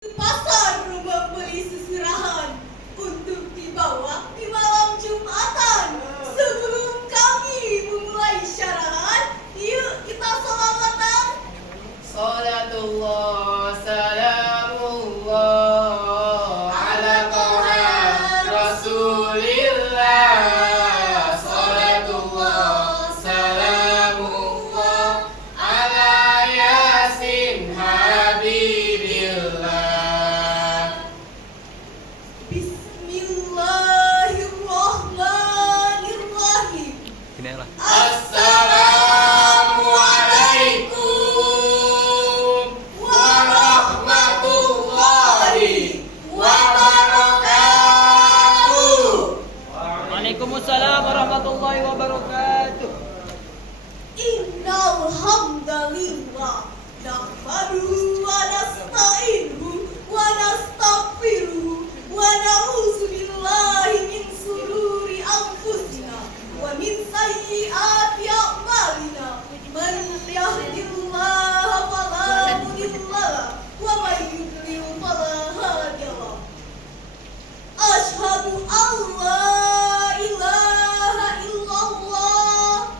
Pasar membeli seserahan untuk dibawa di malam Jumatan. Sebelum kami memulai syarahan, yuk kita salawatan. Salatullah salamullah ala toha rasulillah. Salatullah salamullah ala yasin habibillah. Bismillahirrahmanirrahim. Assalamualaikum warahmatullahi wabarakatuh. Waalaikumsalam warahmatullahi wabarakatuh. Innal hamdalillah nahmaduhu wa nasta'inuhu wa nastaghfiruhu wa na'udzu billahi min shururi anfusina wa min sayyiati a'malina. Man yahdihillahu fala mudilla lahu wa man yudlil fala hadiya lahu. Asyhadu an la ilaha illallah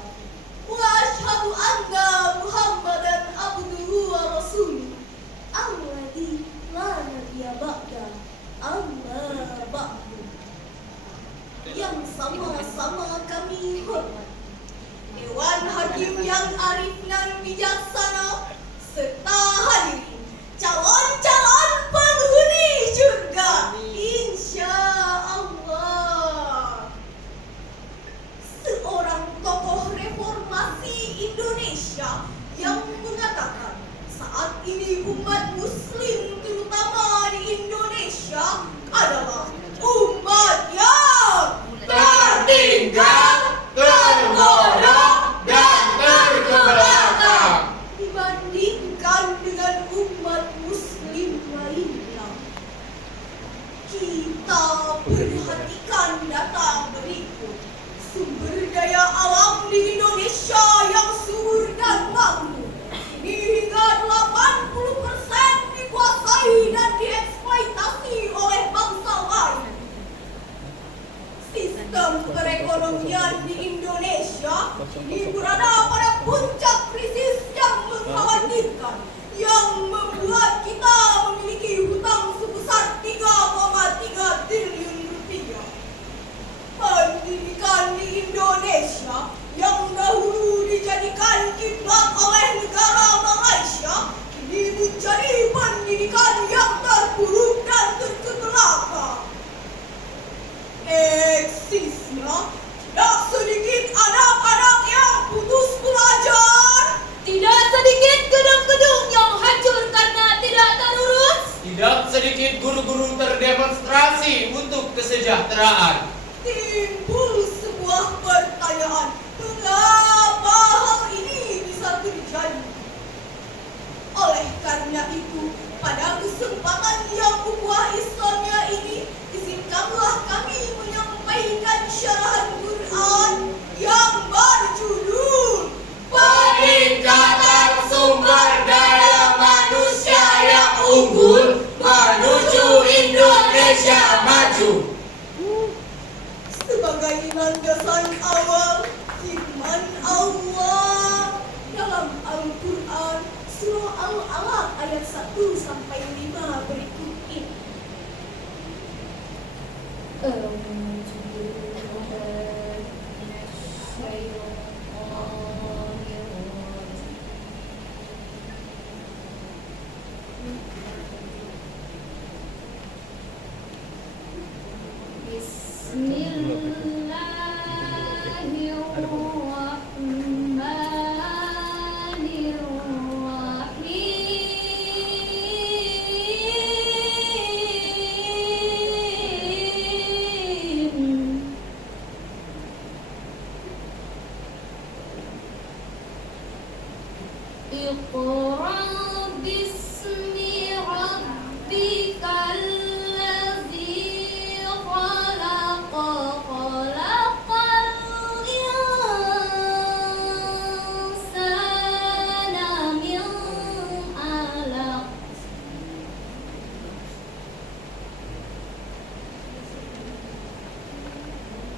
wa asyhadu anna Muhammadan abduhu wa rasuluh alladzi la nabiyya ba'da amma ba'du. Yang sama-sama kami hormati Dewan Hakim yang arif dan bijaksana, serta hadirin calon-calon penghuni surga insya Allah. Seorang tokoh reformasi Indonesia yang mengatakan saat ini umat muslim terutama di Indonesia adalah umat yang Tertinggal, tergolong, dan terkebelakang dibandingkan dengan umat muslim lainnya. Kita perhatikan data berikut. Sumber daya alam di Indonesia yang subur dan makmur ini hingga 80% dikuasai dan dieksploitasi oleh bangsa lain. Sistem perekonomian di Indonesia ini berada pada puncak krisis yang mengkhawatirkan, yang membuat kita memiliki hutang sebesar 3,3 triliun rupiah. Pendidikan di Indonesia yang dahulu dijadikan kiblat oleh negara Malaysia kini menjadi pendidikan yang terpuruk dan terkebelakang. Eksisnya tidak sedikit anak-anak yang putus belajar, tidak sedikit gedung-gedung yang hancur karena tidak terurus, Tidak sedikit guru-guru terdemonstrasi untuk kesejahteraan. timbul sebuah pertanyaan, mengapa hal ini bisa terjadi? Oleh karena itu, pada kesempatan yang ukhuwah Islamiyah ini, izinkanlah kami menyampaikan syarahan Quran yang berjudul Peningkatan sumber daya manusia yang unggul menuju Indonesia maju. sebagai landasan awal firman Allah dalam Al-Quran surah Al-Alaq ayat 1 sampai 5 berikut ini. Bismillahirrahmanirrahim.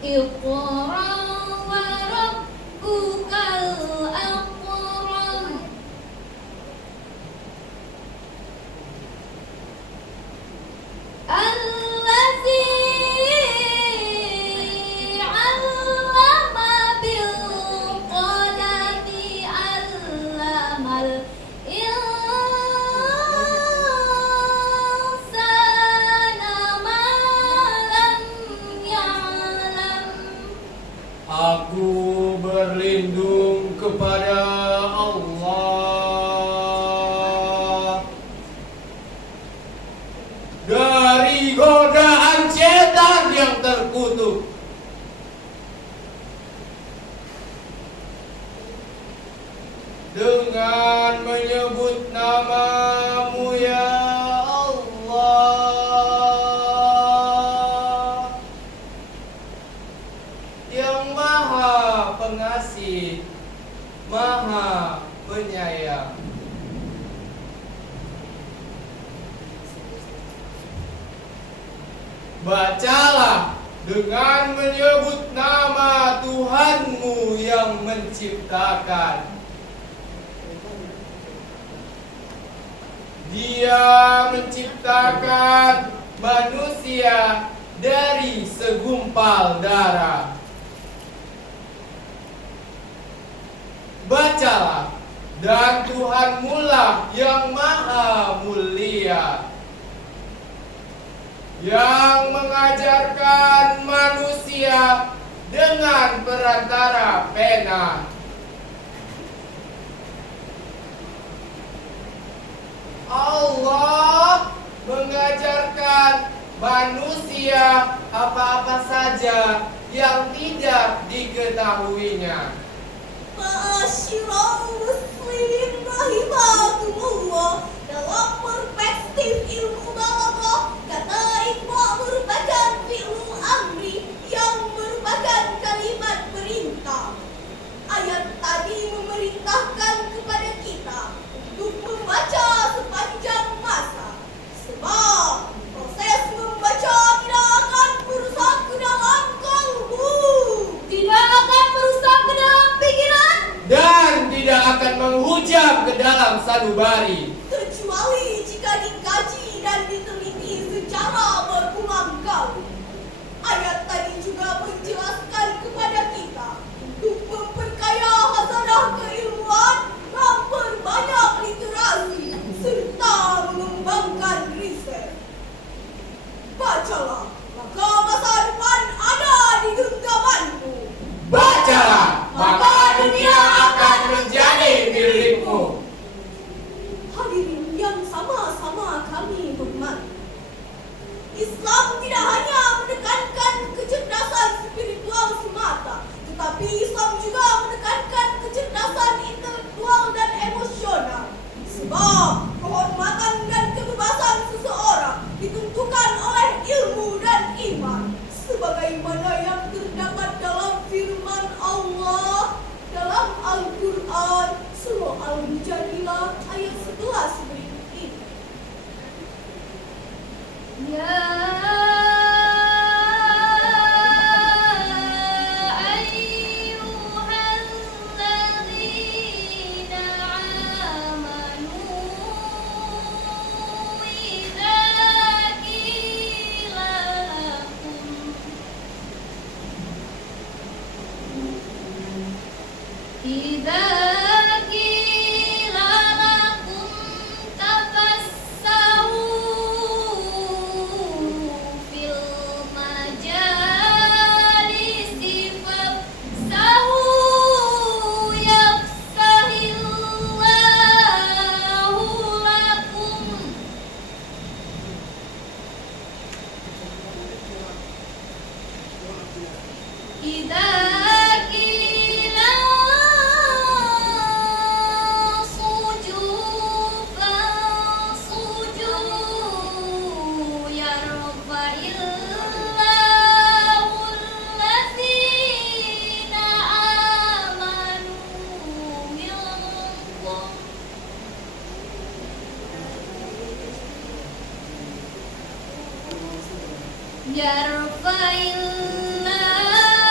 اقرأ وربك الأكرم الذي علم بالقلم علم الإنسان ما لم يعلم. Aku berlindung kepada Allah dari godaan setan yang terkutuk. Dengan menyebut namamu ya Allah, yang maha pengasih, maha penyayang. Bacalah dengan menyebut nama Tuhanmu yang menciptakan. Dia menciptakan manusia dari segumpal darah. Bacalah, dan Tuhanmu lah yang maha mulia, yang mengajarkan manusia dengan perantara pena. Allah mengajarkan manusia apa-apa saja yang tidak diketahuinya. Ma'asyiral muslimin rahimakumullah, dalam perspektif ilmu balaghah, kata iqra merupakan fi'lul amri yang merupakan kalimat perintah. Ayat tadi memerintahkan kepada kita untuk membaca sepanjang masa, sebab proses membaca tidak akan merusak ke dalam kalbu, tidak akan merusak ke dalam pikiran, Dan tidak akan menghujam ke dalam sanubari, kecuali jika dikaji dan diteliti secara berulang kali. Ayat tadi juga menjelaskan kepada kita untuk memperkaya hazanah keilmuan, memperbanyak literasi, serta mengembangkan riset. Bacalah, maka masa depan ada di genggamanmu. bacalah, maka dunia akan menjadi milikmu. Hadirin yang sama-sama kami hormati, Islam tidak hanya menekankan kecerdasan spiritual semata, tetapi Islam juga menekankan kecerdasan intelektual dan emosional. Sebab kehormatan dan kebebasan seseorang ditentukan oleh ilmu dan iman, sebagaimana yang terdapat dalam firman Allah dalam Al-Quran surah Al-Mujadilah ayat 11 berikut ini. Ya ayyuhalladzina amanu idza qila lakum tafassahu fil majalisi fafsahu yafsahillahu lakum. Idza qila suju fansuju yarfa'illahu allazina amanu minkum. Yarfa'illahu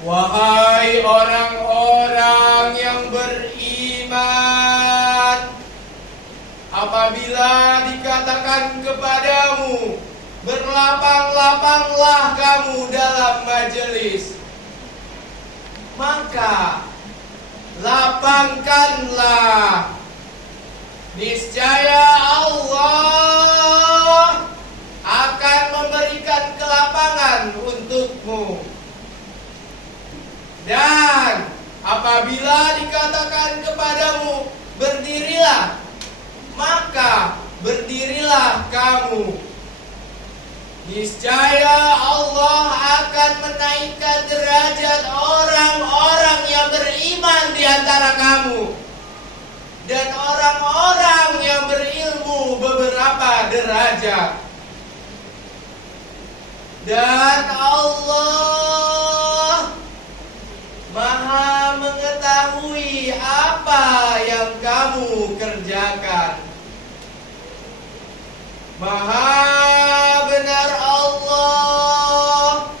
Wahai orang-orang yang beriman, apabila dikatakan kepadamu, berlapang-lapanglah kamu dalam majelis, maka lapangkanlah. Niscaya Allah akan memberikan kelapangan untukmu. Dan apabila dikatakan kepadamu, berdirilah, maka berdirilah kamu. Niscaya Allah akan menaikkan derajat orang-orang yang beriman di antara kamu, dan orang-orang yang berilmu beberapa derajat. Dan Allah Maha mengetahui apa yang kamu kerjakan. Maha benar Allah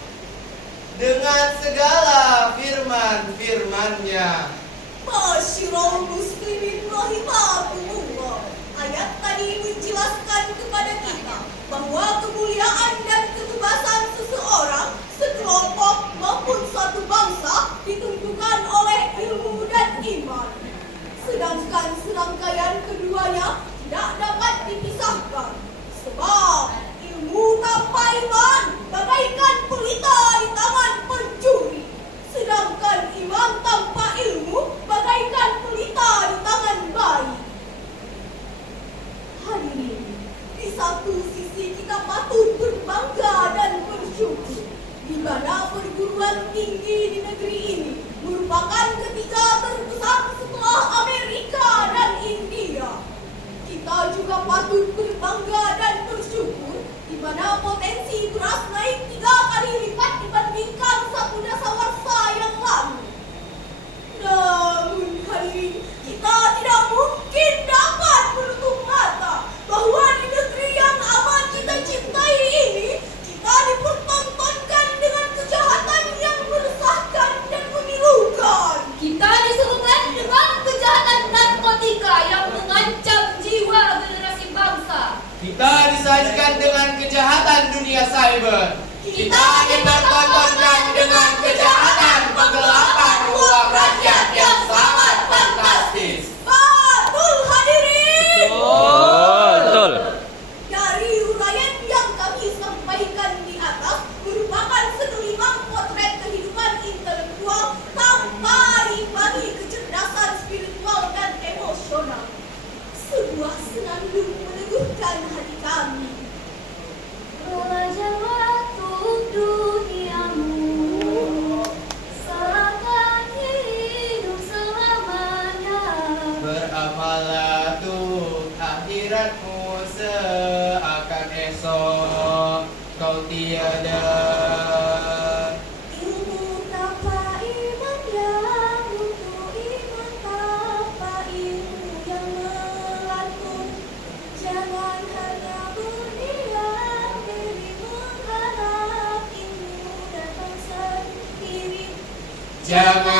dengan segala firman-firman-Nya. Masyirul muslimin rahimakumullah. Ayat tadi menjelaskan kepada kita bahwa kemuliaan dan kebebasan seseorang, sekelompok maupun suatu bangsa ditentukan oleh ilmu dan iman. Sedangkan serangkaian keduanya tidak dapat dipisahkan. Sebab ilmu tanpa iman bagaikan pelita di tangan pencuri. Sedangkan iman tanpa ilmu bagaikan pelita di tangan bayi. Hadirin, di satu sisi kita patut berbangga dan bersyukur di mana perguruan tinggi di negeri ini merupakan ketiga terbesar setelah Amerika dan India. Kita juga patut berbangga dan bersyukur di mana potensi beras naik 3 kali lipat dibandingkan satu dasawarsa yang lalu. Namun hadirin, kita tidak mungkin dapat menutup mata bahwa di negeri yang amat kita cintai ini, kita dipertontonkan dengan kejahatan yang meresahkan dan memilukan. Kita disuguhkan dengan kejahatan narkotika yang mengancam jiwa generasi bangsa. Kita disajikan dengan kejahatan dunia cyber. Kita dipertontonkan dengan kejahatan penggelapan uang rakyat yang sangat fantastis. Betul hadirin. Betul. Dari uraian yang kami sampaikan di atas merupakan segelintir potret kehidupan intelektual tanpa diimbangi kecerdasan spiritual dan emosional. Sebuah senandung meneguhkan hati kami. Belajar waktu duniamu, serahkan hidup selamanya. Beramallah tuh akhiratmu seakan esok kau tiada. Ilmu tanpa iman yang untuk iman tanpa ilmu yang melantun. Jangan hanya berdiam diri mengharap ilmu datang sendiri. Jangan